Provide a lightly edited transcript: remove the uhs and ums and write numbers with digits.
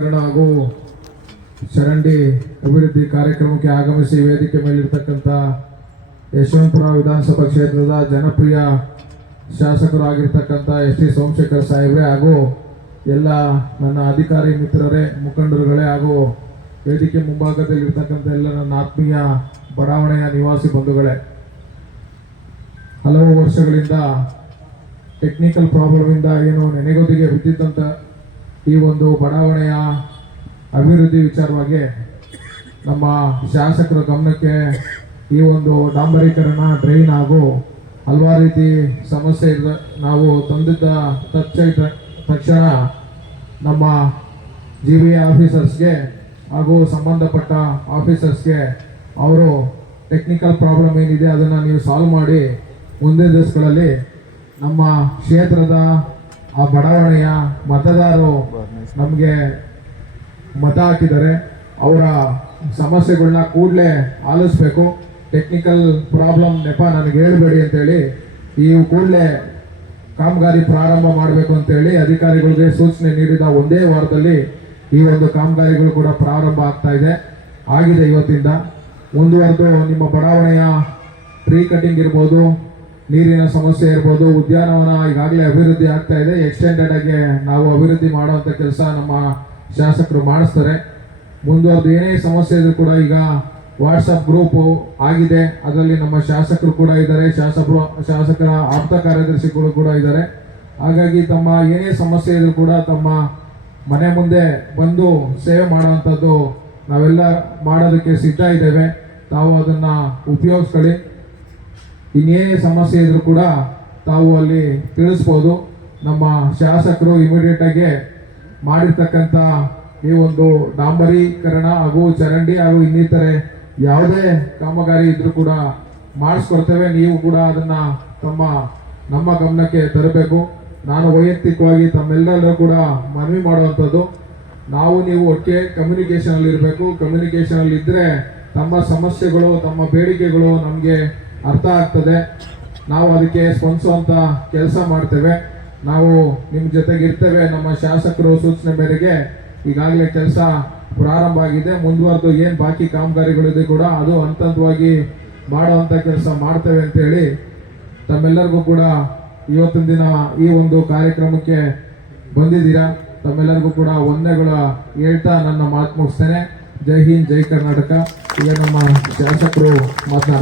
ಹಾಗೂ ಚರಂಡಿ ಅಭಿವೃದ್ಧಿ ಕಾರ್ಯಕ್ರಮಕ್ಕೆ ಆಗಮಿಸಿ ವೇದಿಕೆ ಮೇಲಿರ್ತಕ್ಕಂಥ ಯಶವಂತಪುರ ವಿಧಾನಸಭಾ ಕ್ಷೇತ್ರದ ಜನಪ್ರಿಯ ಶಾಸಕರಾಗಿರ್ತಕ್ಕಂಥ ಎಸ್ ಟಿ ಸೋಮಶೇಖರ್ ಸಾಹೇಬ್ರೆ ಹಾಗೂ ಎಲ್ಲ ನನ್ನ ಅಧಿಕಾರಿ ಮಿತ್ರರೇ, ಮುಖಂಡರುಗಳೇ ಹಾಗೂ ವೇದಿಕೆ ಮುಂಭಾಗದಲ್ಲಿರ್ತಕ್ಕಂಥ ಎಲ್ಲ ನನ್ನ ಆತ್ಮೀಯ ಬಡಾವಣೆಯ ನಿವಾಸಿ ಬಂಧುಗಳೇ, ಹಲವು ವರ್ಷಗಳಿಂದ ಟೆಕ್ನಿಕಲ್ ಪ್ರಾಬ್ಲಮ್ ಇಂದ ಏನು ನೆನೆಗುದಿಗೆ ಬಿದ್ದಿದ್ದಂತ ಈ ಒಂದು ಬಡಾವಣೆಯ ಅಭಿವೃದ್ಧಿ ವಿಚಾರವಾಗಿ ನಮ್ಮ ಶಾಸಕರ ಗಮನಕ್ಕೆ ಈ ಒಂದು ಡಾಂಬರೀಕರಣ, ಡ್ರೈನ್ ಹಾಗೂ ಹಲವಾರು ರೀತಿ ಸಮಸ್ಯೆ ಇದೆ. ನಾವು ತಂದಿದ್ದ ತಕ್ಷಣ ನಮ್ಮ GBA ಆಫೀಸರ್ಸ್ಗೆ ಹಾಗೂ ಸಂಬಂಧಪಟ್ಟ ಆಫೀಸರ್ಸ್ಗೆ ಅವರು ಟೆಕ್ನಿಕಲ್ ಪ್ರಾಬ್ಲಮ್ ಏನಿದೆ ಅದನ್ನು ನೀವು ಸಾಲ್ವ್ ಮಾಡಿ ಮುಂದಿನ ದಿವಸಗಳಲ್ಲಿ ನಮ್ಮ ಕ್ಷೇತ್ರದ ಆ ಬಡಾವಣೆಯ ಮತದಾರರು ನಮಗೆ ಮತ ಹಾಕಿದ್ದಾರೆ, ಅವರ ಸಮಸ್ಯೆಗಳನ್ನ ಕೂಡಲೇ ಆಲಿಸ್ಬೇಕು. ಟೆಕ್ನಿಕಲ್ ಪ್ರಾಬ್ಲಮ್ ನೆಪ ನನಗೆ ಹೇಳಬೇಡಿ ಅಂತೇಳಿ ಈ ಕೂಡಲೇ ಕಾಮಗಾರಿ ಪ್ರಾರಂಭ ಮಾಡಬೇಕು ಅಂತೇಳಿ ಅಧಿಕಾರಿಗಳಿಗೆ ಸೂಚನೆ ನೀಡಿದ ಒಂದೇ ವಾರದಲ್ಲಿ ಈ ಒಂದು ಕಾಮಗಾರಿಗಳು ಕೂಡ ಪ್ರಾರಂಭ ಆಗ್ತಾ ಇದೆ, ಆಗಿದೆ. ಇವತ್ತಿಂದ ಮುಂದುವರೆದು ನಿಮ್ಮ ಬಡಾವಣೆಯ ಟ್ರೀ ಕಟಿಂಗ್ ಇರ್ಬೋದು, ನೀರಿನ ಸಮಸ್ಯೆ ಇರ್ಬೋದು, ಉದ್ಯಾನವನ ಈಗಾಗಲೇ ಅಭಿವೃದ್ಧಿ ಆಗ್ತಾ ಇದೆ. ಎಕ್ಸ್ಟೆಂಡೆಡ್ ಆಗಿ ನಾವು ಅಭಿವೃದ್ಧಿ ಮಾಡುವಂಥ ಕೆಲಸ ನಮ್ಮ ಶಾಸಕರು ಮಾಡಿಸ್ತಾರೆ. ಮುಂದುವರೆದು ಏನೇ ಸಮಸ್ಯೆ ಇದ್ರೂ ಕೂಡ ಈಗ ವಾಟ್ಸಪ್ ಗ್ರೂಪ್ ಆಗಿದೆ, ಅದರಲ್ಲಿ ನಮ್ಮ ಶಾಸಕರು ಕೂಡ ಇದ್ದಾರೆ, ಶಾಸಕರ ಆಪ್ತ ಕಾರ್ಯದರ್ಶಿಗಳು ಕೂಡ ಇದ್ದಾರೆ. ಹಾಗಾಗಿ ತಮ್ಮ ಏನೇ ಸಮಸ್ಯೆ ಇದ್ರೂ ಕೂಡ ತಮ್ಮ ಮನೆ ಮುಂದೆ ಬಂದು ಸೇವೆ ಮಾಡುವಂಥದ್ದು ನಾವೆಲ್ಲ ಮಾಡೋದಕ್ಕೆ ಸಿದ್ಧ ಇದ್ದೇವೆ. ತಾವು ಅದನ್ನ ಉಪಯೋಗಿಸ್ಕೊಳ್ಳಿ. ಇನ್ನೇನೇ ಸಮಸ್ಯೆ ಇದ್ರೂ ಕೂಡ ತಾವು ಅಲ್ಲಿ ತಿಳಿಸ್ಬೋದು. ನಮ್ಮ ಶಾಸಕರು ಇಮಿಡಿಯೇಟ್ ಆಗಿ ಮಾಡಿರ್ತಕ್ಕಂಥ ಈ ಒಂದು ಡಾಂಬರೀಕರಣ ಹಾಗೂ ಚರಂಡಿ ಹಾಗೂ ಇನ್ನಿತರೆ ಯಾವುದೇ ಕಾಮಗಾರಿ ಇದ್ರೂ ಕೂಡ ಮಾಡಿಸ್ಕೊಡ್ತೇವೆ. ನೀವು ಕೂಡ ಅದನ್ನ ನಮ್ಮ ಗಮನಕ್ಕೆ ತರಬೇಕು. ನಾನು ವೈಯಕ್ತಿಕವಾಗಿ ತಮ್ಮೆಲ್ಲರೂ ಕೂಡ ಮನವಿ ಮಾಡುವಂಥದ್ದು, ನಾವು ನೀವು ಒಟ್ಟಿಗೆ ಕಮ್ಯುನಿಕೇಶನ್ ಅಲ್ಲಿ ಇರಬೇಕು. ಕಮ್ಯುನಿಕೇಶನ್ ಅಲ್ಲಿ ಇದ್ರೆ ತಮ್ಮ ಸಮಸ್ಯೆಗಳು, ತಮ್ಮ ಬೇಡಿಕೆಗಳು ನಮಗೆ ಅರ್ಥ ಆಗ್ತದೆ. ನಾವು ಅದಕ್ಕೆ ಸ್ಪಂದಿಸುವಂತ ಕೆಲಸ ಮಾಡ್ತೇವೆ. ನಾವು ನಿಮ್ಮ ಜೊತೆಗೆ ಇರ್ತೇವೆ. ನಮ್ಮ ಶಾಸಕರು ಸೂಚನೆ ಮೇರೆಗೆ ಈಗಾಗಲೇ ಕೆಲಸ ಪ್ರಾರಂಭ ಆಗಿದೆ. ಮುಂದುವರೆದು ಏನು ಬಾಕಿ ಕಾಮಗಾರಿಗಳಿದೆ ಕೂಡ ಅದು ಹಂತವಾಗಿ ಮಾಡುವಂತ ಕೆಲಸ ಮಾಡ್ತೇವೆ ಅಂತ ಹೇಳಿ ತಮ್ಮೆಲ್ಲರಿಗೂ ಕೂಡ ಇವತ್ತಿನ ದಿನ ಈ ಒಂದು ಕಾರ್ಯಕ್ರಮಕ್ಕೆ ಬಂದಿದ್ದೀರಾ. ತಮ್ಮೆಲ್ಲರಿಗೂ ಕೂಡ ವಂದನೆಗಳ ಹೇಳ್ತಾ ನನ್ನ ಮಾತು ಮುಗಿಸ್ತೇನೆ. ಜೈ ಹಿಂದ್, ಜೈ ಕರ್ನಾಟಕ. ಈಗ ನಮ್ಮ ಶಾಸಕರು ಮಾತನಾಡ